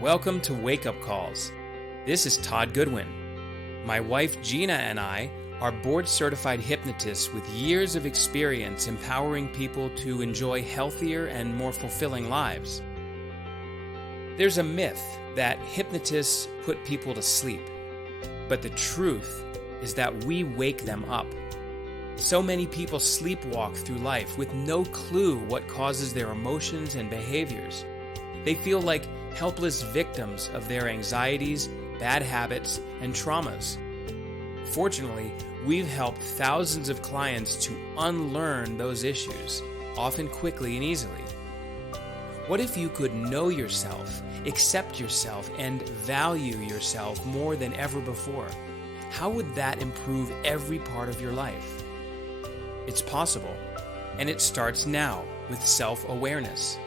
Welcome to Wake Up Calls. This is Todd Goodwin. My wife Gina and I are board-certified hypnotists with years of experience empowering people to enjoy healthier and more fulfilling lives. There's a myth that hypnotists put people to sleep, but the truth is that we wake them up. So many people sleepwalk through life with no clue what causes their emotions and behaviors. They feel like helpless victims of their anxieties, bad habits, and traumas. Fortunately, we've helped thousands of clients to unlearn those issues, often quickly and easily. What if you could know yourself, accept yourself, and value yourself more than ever before? How would that improve every part of your life? It's possible, and it starts now with self-awareness.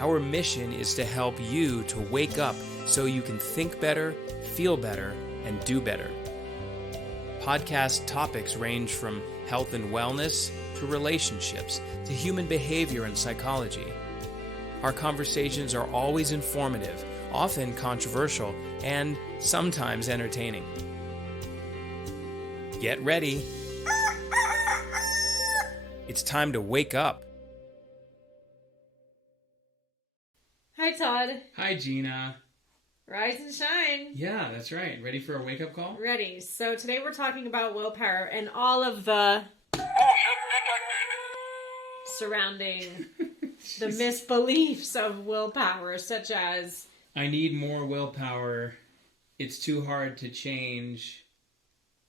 Our mission is to help you to wake up so you can think better, feel better, and do better. Podcast topics range from health and wellness to relationships to human behavior and psychology. Our conversations are always informative, often controversial, and sometimes entertaining. Get ready. It's time to wake up. Hi, Todd. Hi, Gina. Rise and shine. Yeah, that's right. Ready for a wake-up call? Ready. So today we're talking about willpower and all of the surrounding the misbeliefs of willpower, such as I need more willpower. It's too hard to change.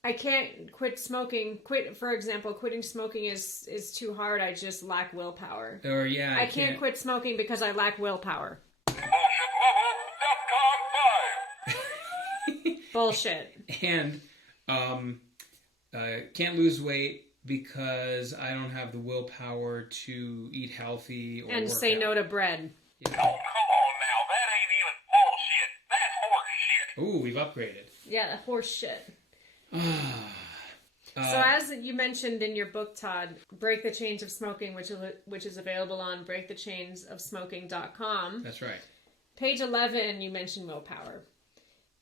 I can't quit smoking. For example, quitting smoking is too hard. I just lack willpower. Or yeah, I can't quit smoking because I lack willpower. Bullshit. And can't lose weight because I don't have the willpower to eat healthy or and work say out. no to bread. Yeah. Oh, come on now. That ain't even bullshit. That's horse shit. Ooh, we've upgraded. Yeah, horse shit. So as you mentioned in your book, Todd, Break the Chains of Smoking, which is available on breakthechainsofsmoking.com. That's right. Page 11, you mentioned willpower.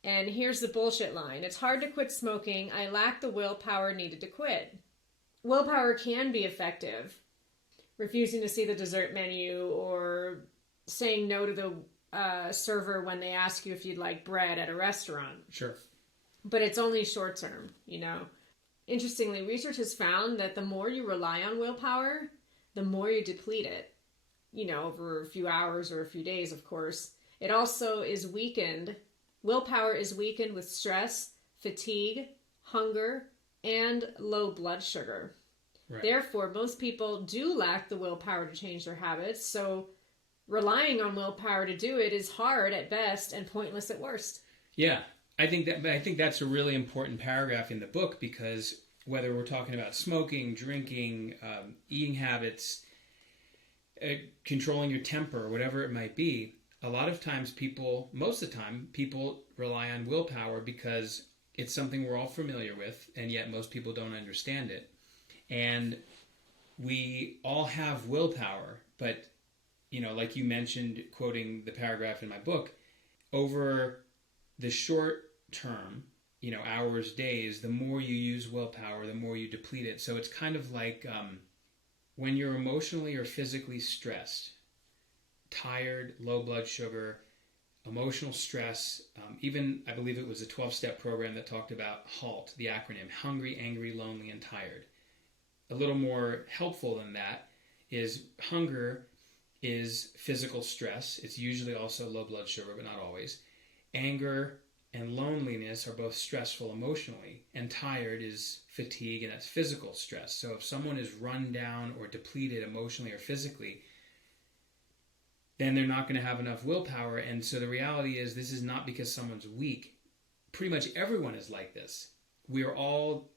And here's the bullshit line. It's hard to quit smoking. I lack the willpower needed to quit. Willpower can be effective. Refusing to see the dessert menu or saying no to the server when they ask you if you'd like bread at a restaurant. Sure. But it's only short term, you know. Interestingly, research has found that the more you rely on willpower, the more you deplete it, you know, over a few hours or a few days, of course. It also is weakened. Willpower is weakened with stress, fatigue, hunger, and low blood sugar. Right. Therefore, most people do lack the willpower to change their habits, so relying on willpower to do it is hard at best and pointless at worst. Yeah. I think that's a really important paragraph in the book because whether we're talking about smoking, drinking, eating habits, controlling your temper, whatever it might be, a lot of times most of the time, people rely on willpower because it's something we're all familiar with, and yet most people don't understand it. And we all have willpower, but, you know, like you mentioned, quoting the paragraph in my book, over the short term, you know, hours, days, the more you use willpower, the more you deplete it. So it's kind of like when you're emotionally or physically stressed, tired, low blood sugar, emotional stress, even I believe it was a 12-step program that talked about HALT, the acronym, hungry, angry, lonely, and tired. A little more helpful than that is hunger is physical stress. It's usually also low blood sugar, but not always. Anger and loneliness are both stressful emotionally, and tired is fatigue, and that's physical stress. So if someone is run down or depleted emotionally or physically, then they're not going to have enough willpower. And so the reality is this is not because someone's weak. Pretty much everyone is like this. We are all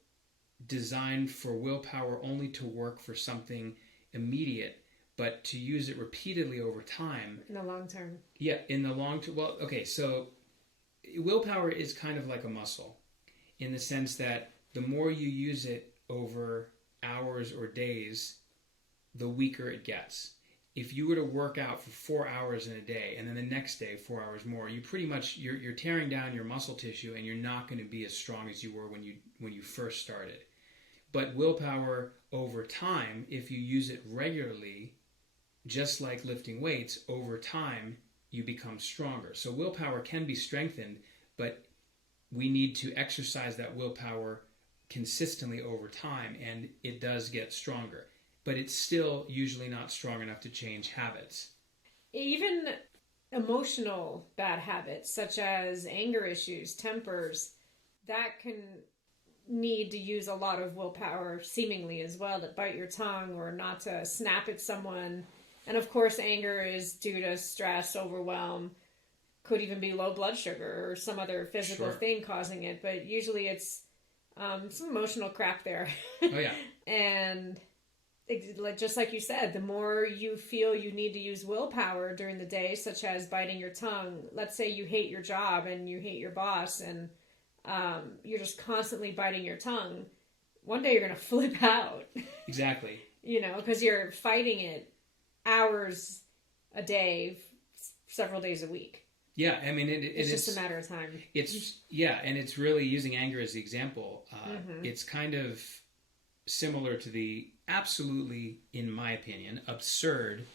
designed for willpower only to work for something immediate, but to use it repeatedly over time. In the long term. Yeah, in the long term. Well, okay, so willpower is kind of like a muscle in the sense that the more you use it over hours or days, the weaker it gets. if you were to work out for 4 hours in a day and then the next day 4 hours more, you pretty much you're tearing down your muscle tissue, and you're not going to be as strong as you were when you first started. But willpower over time, if you use it regularly, just like lifting weights, over time you become stronger. So willpower can be strengthened, but we need to exercise that willpower consistently over time, and it does get stronger. But it's still usually not strong enough to change habits. Even emotional bad habits, such as anger issues, tempers, that can need to use a lot of willpower, seemingly, as well, to bite your tongue or not to snap at someone. And of course, anger is due to stress, overwhelm, could even be low blood sugar or some other physical thing causing it. But usually it's some emotional crap there. Oh, yeah. And just like you said, the more you feel you need to use willpower during the day, such as biting your tongue. Let's say you hate your job and you hate your boss, and you're just constantly biting your tongue. One day you're going to flip out. Exactly. Because you're fighting it hours a day, several days a week. Yeah, I mean, it's just a matter of time. And it's really, using anger as the example, it's kind of similar to the absolutely, in my opinion, absurd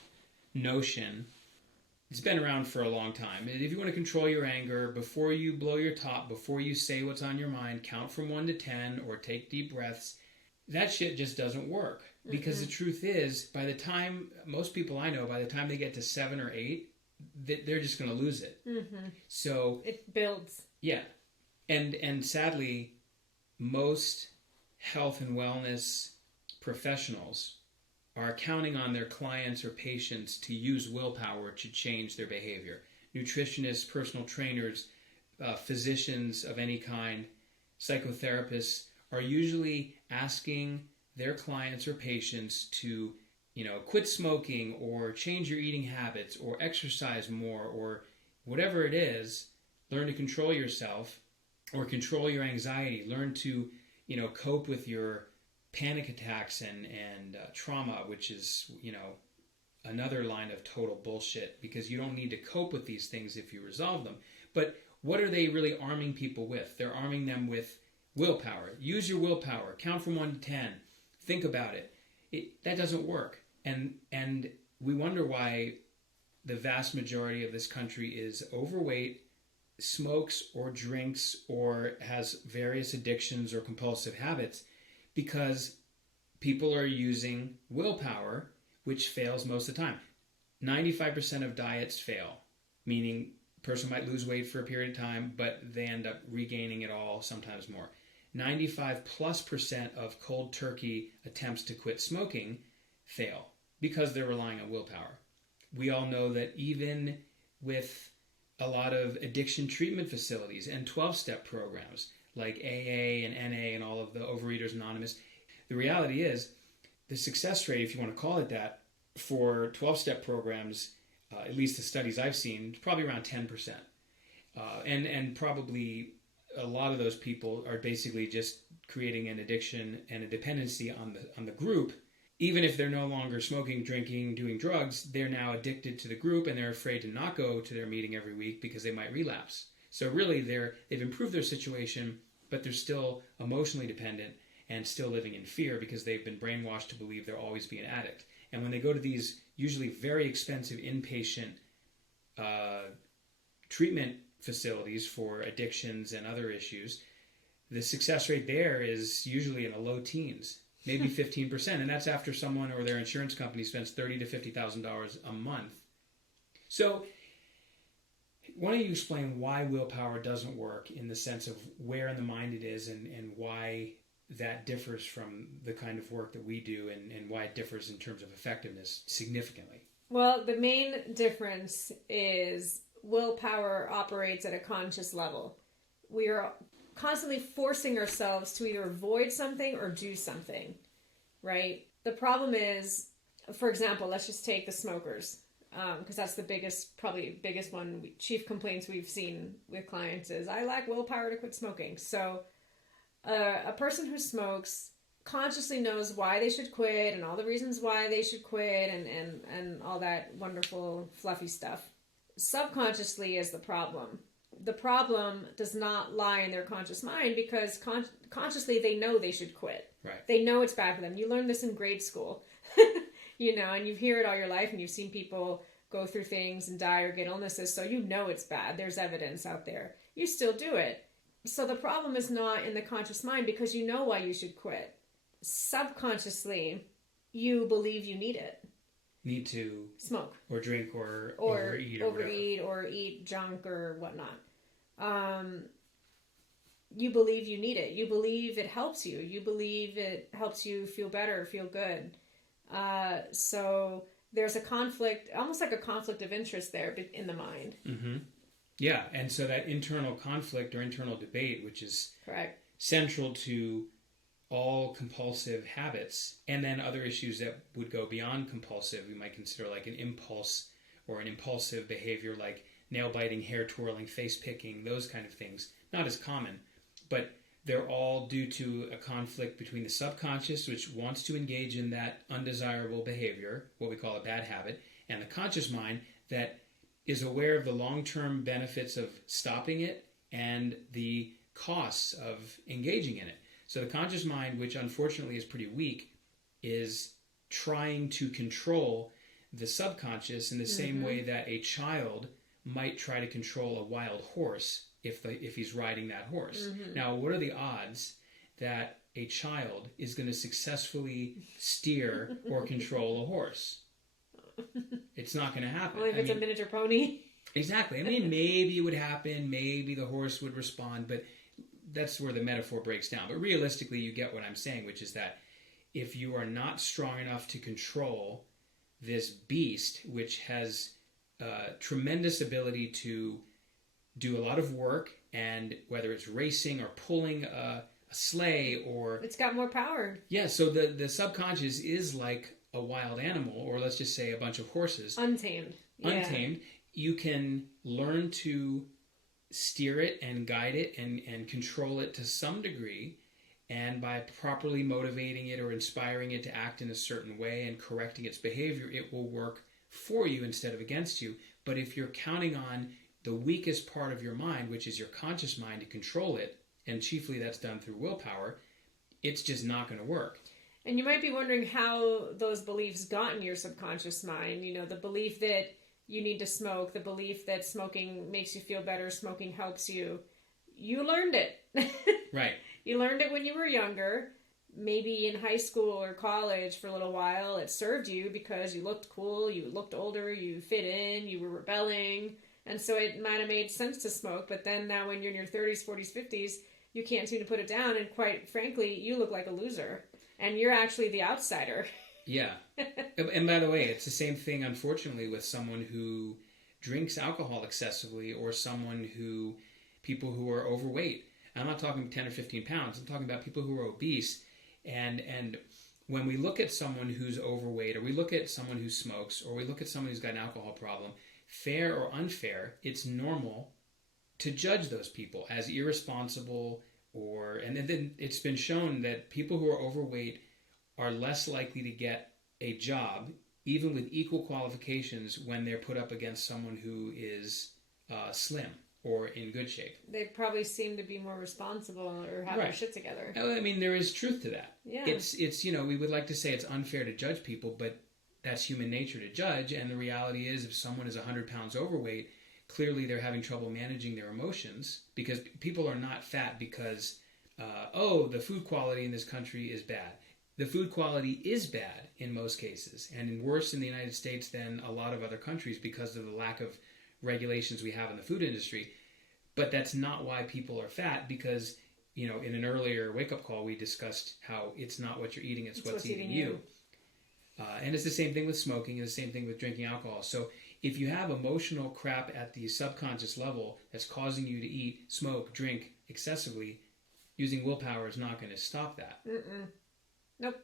notion. It's been around for a long time. If you want to control your anger, before you blow your top, before you say what's on your mind, count from 1 to 10 or take deep breaths. That shit just doesn't work. Because the truth is, by the time, most people I know, by the time they get to 7 or 8, they're just going to lose it. So it builds. Yeah. And sadly, most health and wellness professionals are counting on their clients or patients to use willpower to change their behavior. Nutritionists, personal trainers, physicians of any kind, psychotherapists are usually asking their clients or patients to, quit smoking or change your eating habits or exercise more or whatever it is. Learn to control yourself or control your anxiety. Learn to, cope with your panic attacks and trauma, which is, another line of total bullshit, because you don't need to cope with these things if you resolve them. But what are they really arming people with? They're arming them with willpower. Use your willpower. Count from 1 to 10. Think about it. That doesn't work. And we wonder why the vast majority of this country is overweight, smokes or drinks or has various addictions or compulsive habits, because people are using willpower, which fails most of the time. 95% of diets fail, meaning a person might lose weight for a period of time, but they end up regaining it all, sometimes more. 95+% of cold turkey attempts to quit smoking fail because they're relying on willpower. We all know that even with a lot of addiction treatment facilities and 12-step programs like AA and NA and all of the Overeaters Anonymous, the reality is the success rate, if you want to call it that, for 12-step programs, at least the studies I've seen, is probably around 10%. And probably a lot of those people are basically just creating an addiction and a dependency on the group. Even if they're no longer smoking, drinking, doing drugs, they're now addicted to the group, and they're afraid to not go to their meeting every week because they might relapse. So really, they've improved their situation, but they're still emotionally dependent and still living in fear because they've been brainwashed to believe they'll always be an addict. And when they go to these usually very expensive inpatient treatment facilities for addictions and other issues, the success rate there is usually in the low teens, maybe 15%, and that's after someone or their insurance company spends $30,000 to $50,000 a month. So why don't you explain why willpower doesn't work in the sense of where in the mind it is and why that differs from the kind of work that we do and why it differs in terms of effectiveness significantly? Well, the main difference is willpower operates at a conscious level. We are constantly forcing ourselves to either avoid something or do something, right? The problem is, for example, let's just take the smokers, because that's the biggest one, chief complaints we've seen with clients is, I lack willpower to quit smoking. So a person who smokes consciously knows why they should quit and all the reasons why they should quit and all that wonderful fluffy stuff. Subconsciously is the problem. The problem does not lie in their conscious mind because consciously they know they should quit. Right. They know it's bad for them. You learn this in grade school, and you hear it all your life and you've seen people go through things and die or get illnesses. So you know it's bad. There's evidence out there. You still do it. So the problem is not in the conscious mind because you know why you should quit. Subconsciously, you believe you need it. Need to smoke or drink or overeat or eat junk or whatnot. You believe you need it. You believe it helps you. You believe it helps you feel better, feel good. So there's a conflict, almost like a conflict of interest there in the mind. Mm-hmm. Yeah, and so that internal conflict or internal debate, which is correct, central to all compulsive habits, and then other issues that would go beyond compulsive, we might consider like an impulse or an impulsive behavior like nail biting, hair twirling, face picking, those kind of things. Not as common, but they're all due to a conflict between the subconscious, which wants to engage in that undesirable behavior, what we call a bad habit, and the conscious mind that is aware of the long-term benefits of stopping it and the costs of engaging in it. So the conscious mind, which unfortunately is pretty weak, is trying to control the subconscious in the same way that a child might try to control a wild horse if he's riding that horse. Now, what are the odds that a child is going to successfully steer or control a horse? It's not going to happen. Only if it's a miniature pony. Exactly. I mean, maybe it would happen. Maybe the horse would respond, but that's where the metaphor breaks down. But realistically, you get what I'm saying, which is that if you are not strong enough to control this beast, which has tremendous ability to do a lot of work, and whether it's racing or pulling a sleigh or... It's got more power. Yeah, so the subconscious is like a wild animal, or let's just say a bunch of horses. Untamed. Yeah. Untamed. You can learn to steer it and guide it and control it to some degree, and by properly motivating it or inspiring it to act in a certain way and correcting its behavior, it will work for you instead of against you. But if you're counting on the weakest part of your mind, which is your conscious mind, to control it, and chiefly that's done through willpower, it's just not going to work. And you might be wondering how those beliefs got in your subconscious mind. You know, the belief that you need to smoke, the belief that smoking makes you feel better, smoking helps you. You learned it. Right. You learned it when you were younger. Maybe in high school or college for a little while it served you because you looked cool, you looked older, you fit in, you were rebelling. And so it might have made sense to smoke. But then now when you're in your 30s, 40s, 50s, you can't seem to put it down. And quite frankly, you look like a loser. And you're actually the outsider. Yeah. And by the way, it's the same thing, unfortunately, with someone who drinks alcohol excessively or people who are overweight. I'm not talking 10 or 15 pounds. I'm talking about people who are obese. And when we look at someone who's overweight, or we look at someone who smokes, or we look at someone who's got an alcohol problem, fair or unfair, it's normal to judge those people as irresponsible, and then it's been shown that people who are overweight are less likely to get a job, even with equal qualifications, when they're put up against someone who is slim or in good shape. They probably seem to be more responsible or have their shit together. I mean, there is truth to that. Yeah. It's we would like to say it's unfair to judge people, but that's human nature to judge, and the reality is if someone is 100 pounds overweight, clearly they're having trouble managing their emotions, because people are not fat because, the food quality in this country is bad. The food quality is bad in most cases, and worse in the United States than a lot of other countries because of the lack of regulations we have in the food industry. But that's not why people are fat, because, in an earlier wake-up call, we discussed how it's not what you're eating, it's what's eating you. And it's the same thing with smoking, and the same thing with drinking alcohol. So if you have emotional crap at the subconscious level that's causing you to eat, smoke, drink excessively, using willpower is not going to stop that. Nope.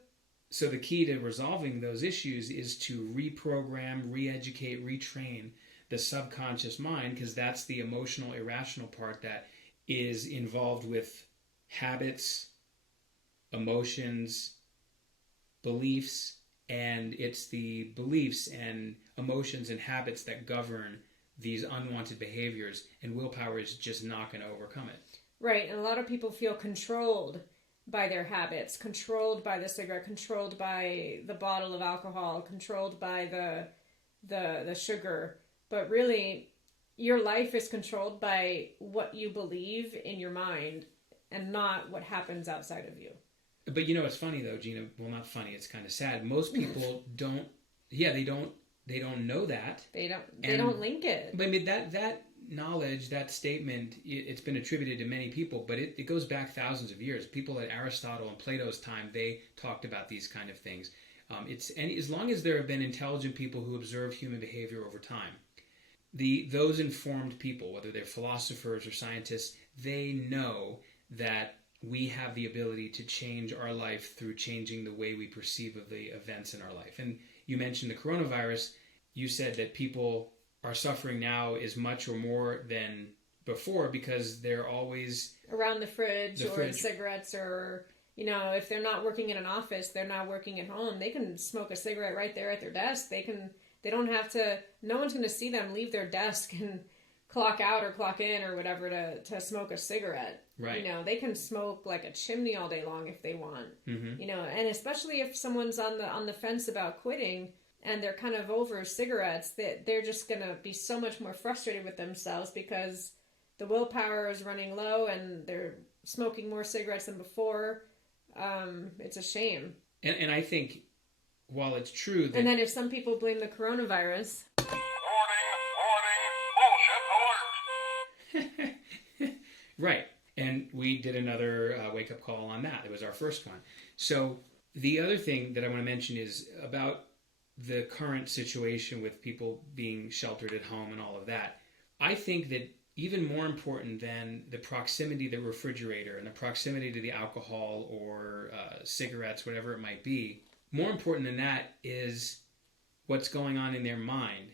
So the key to resolving those issues is to reprogram, re-educate, retrain the subconscious mind, because that's the emotional, irrational part that is involved with habits, emotions, beliefs, and it's the beliefs and emotions and habits that govern these unwanted behaviors, and willpower is just not going to overcome it. Right, and a lot of people feel controlled by their habits, controlled by the cigarette, controlled by the bottle of alcohol, controlled by the sugar. But really, your life is controlled by what you believe in your mind and not what happens outside of you. But it's funny though, Gina. Well, not funny. It's kind of sad. Most people don't. Yeah, they don't know that. They don't link it. But I mean that knowledge, that statement, it's been attributed to many people, but it goes back thousands of years. People at Aristotle and Plato's time, they talked about these kind of things. And as long as there have been intelligent people who observe human behavior over time, those informed people, whether they're philosophers or scientists, they know that we have the ability to change our life through changing the way we perceive of the events in our life. And you mentioned the coronavirus. You said that people are suffering now as much or more than before because they're always around the fridge in cigarettes, or if they're not working in an office, they're not working at home, they can smoke a cigarette right there at their desk. They don't have to, no one's going to see them leave their desk and clock out or clock in or whatever to smoke a cigarette. Right. They can smoke like a chimney all day long if they want. Mm-hmm. And especially if someone's on the fence about quitting and they're kind of over cigarettes, that they're just going to be so much more frustrated with themselves because the willpower is running low and they're smoking more cigarettes than before. It's a shame. And I think while it's true that... And then if some people blame the coronavirus... Warning, bullshit alarms. Right. And we did another wake-up call on that. It was our first one. So the other thing that I want to mention is about the current situation with people being sheltered at home and all of that. I think that even more important than the proximity to the refrigerator and the proximity to the alcohol or cigarettes, whatever it might be, more important than that is what's going on in their mind.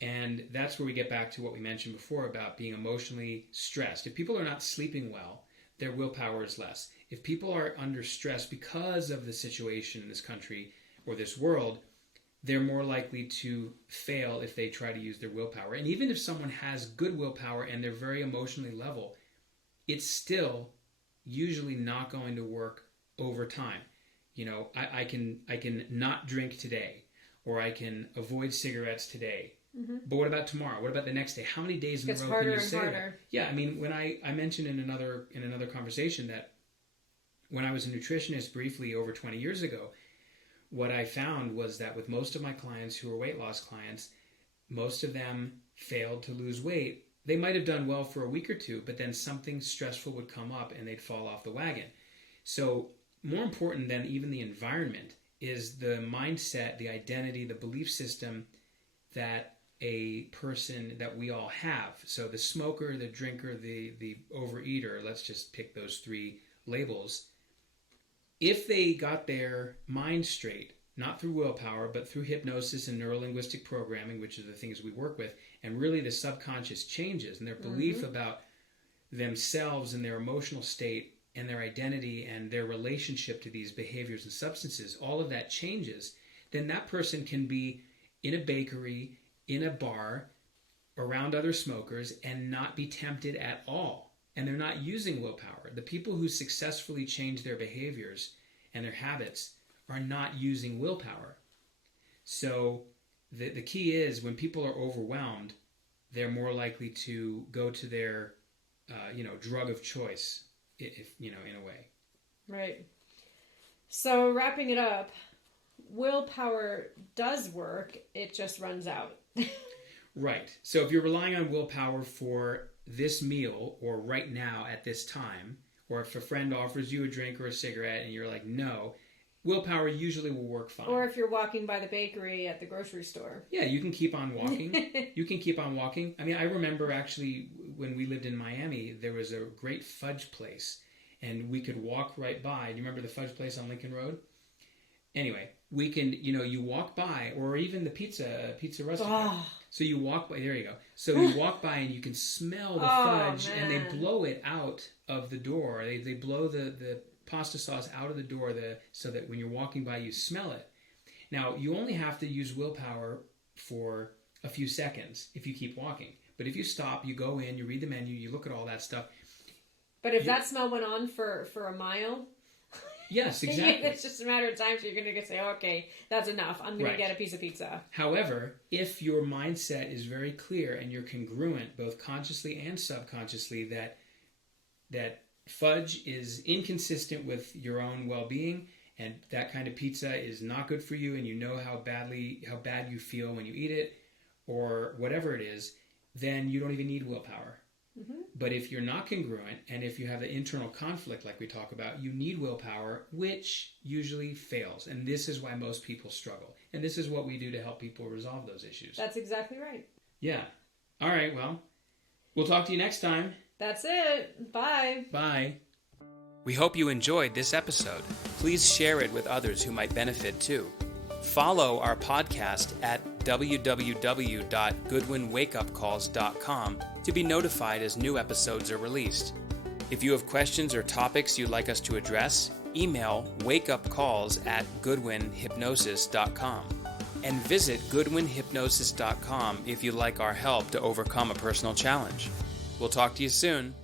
And that's where we get back to what we mentioned before about being emotionally stressed. If people are not sleeping well, their willpower is less. If people are under stress because of the situation in this country or this world, they're more likely to fail if they try to use their willpower. And even if someone has good willpower and they're very emotionally level, it's still usually not going to work over time. I can not drink today, or I can avoid cigarettes today. Mm-hmm. But what about tomorrow? What about the next day? How many days in a row can you say that? Yeah, I mean, when I mentioned in another conversation that when I was a nutritionist briefly over 20 years ago, what I found was that with most of my clients who were weight loss clients, most of them failed to lose weight. They might have done well for a week or two, but then something stressful would come up and they'd fall off the wagon. So more important than even the environment is the mindset, the identity, the belief system that a person that we all have. So the smoker, the drinker, the overeater, let's just pick those three labels. If they got their mind straight, not through willpower, but through hypnosis and neurolinguistic programming, which are the things we work with, and really the subconscious changes and their belief about themselves and their emotional state and their identity and their relationship to these behaviors and substances, all of that changes, then that person can be in a bakery, in a bar, around other smokers, and not be tempted at all. And they're not using willpower. The people who successfully change their behaviors and their habits are not using willpower. So the key is when people are overwhelmed, they're more likely to go to their drug of choice, if in a way. Right. So wrapping it up, willpower does work. It just runs out. Right. So if you're relying on willpower for this meal or right now at this time, or if a friend offers you a drink or a cigarette and you're like, no, willpower usually will work fine. Or if you're walking by the bakery at the grocery store. Yeah, you can keep on walking. You can keep on walking. I mean, I remember actually when we lived in Miami, there was a great fudge place and we could walk right by. Do you remember the fudge place on Lincoln Road? Anyway, we can, you walk by, or even the pizza restaurant. Oh. So you walk by, there you go. So you walk by and you can smell the fudge, and they blow it out of the door. They blow the pasta sauce out of the door so that when you're walking by, you smell it. Now, you only have to use willpower for a few seconds if you keep walking. But if you stop, you go in, you read the menu, you look at all that stuff. But if that smell went on for a mile... Yes, exactly. It's just a matter of time, so you're going to say, okay, that's enough. I'm going to get a piece of pizza. However, if your mindset is very clear and you're congruent, both consciously and subconsciously, that fudge is inconsistent with your own well-being, and that kind of pizza is not good for you, and you know how bad you feel when you eat it, or whatever it is, then you don't even need willpower. Mm-hmm. But if you're not congruent, and if you have the internal conflict like we talk about, you need willpower, which usually fails. And this is why most people struggle. And this is what we do to help people resolve those issues. That's exactly right. Yeah. All right, well, we'll talk to you next time. That's it. Bye. Bye. We hope you enjoyed this episode. Please share it with others who might benefit too. Follow our podcast at www.goodwinwakeupcalls.com to be notified as new episodes are released. If you have questions or topics you'd like us to address, email wakeupcalls@goodwinhypnosis.com and visit goodwinhypnosis.com if you'd like our help to overcome a personal challenge. We'll talk to you soon.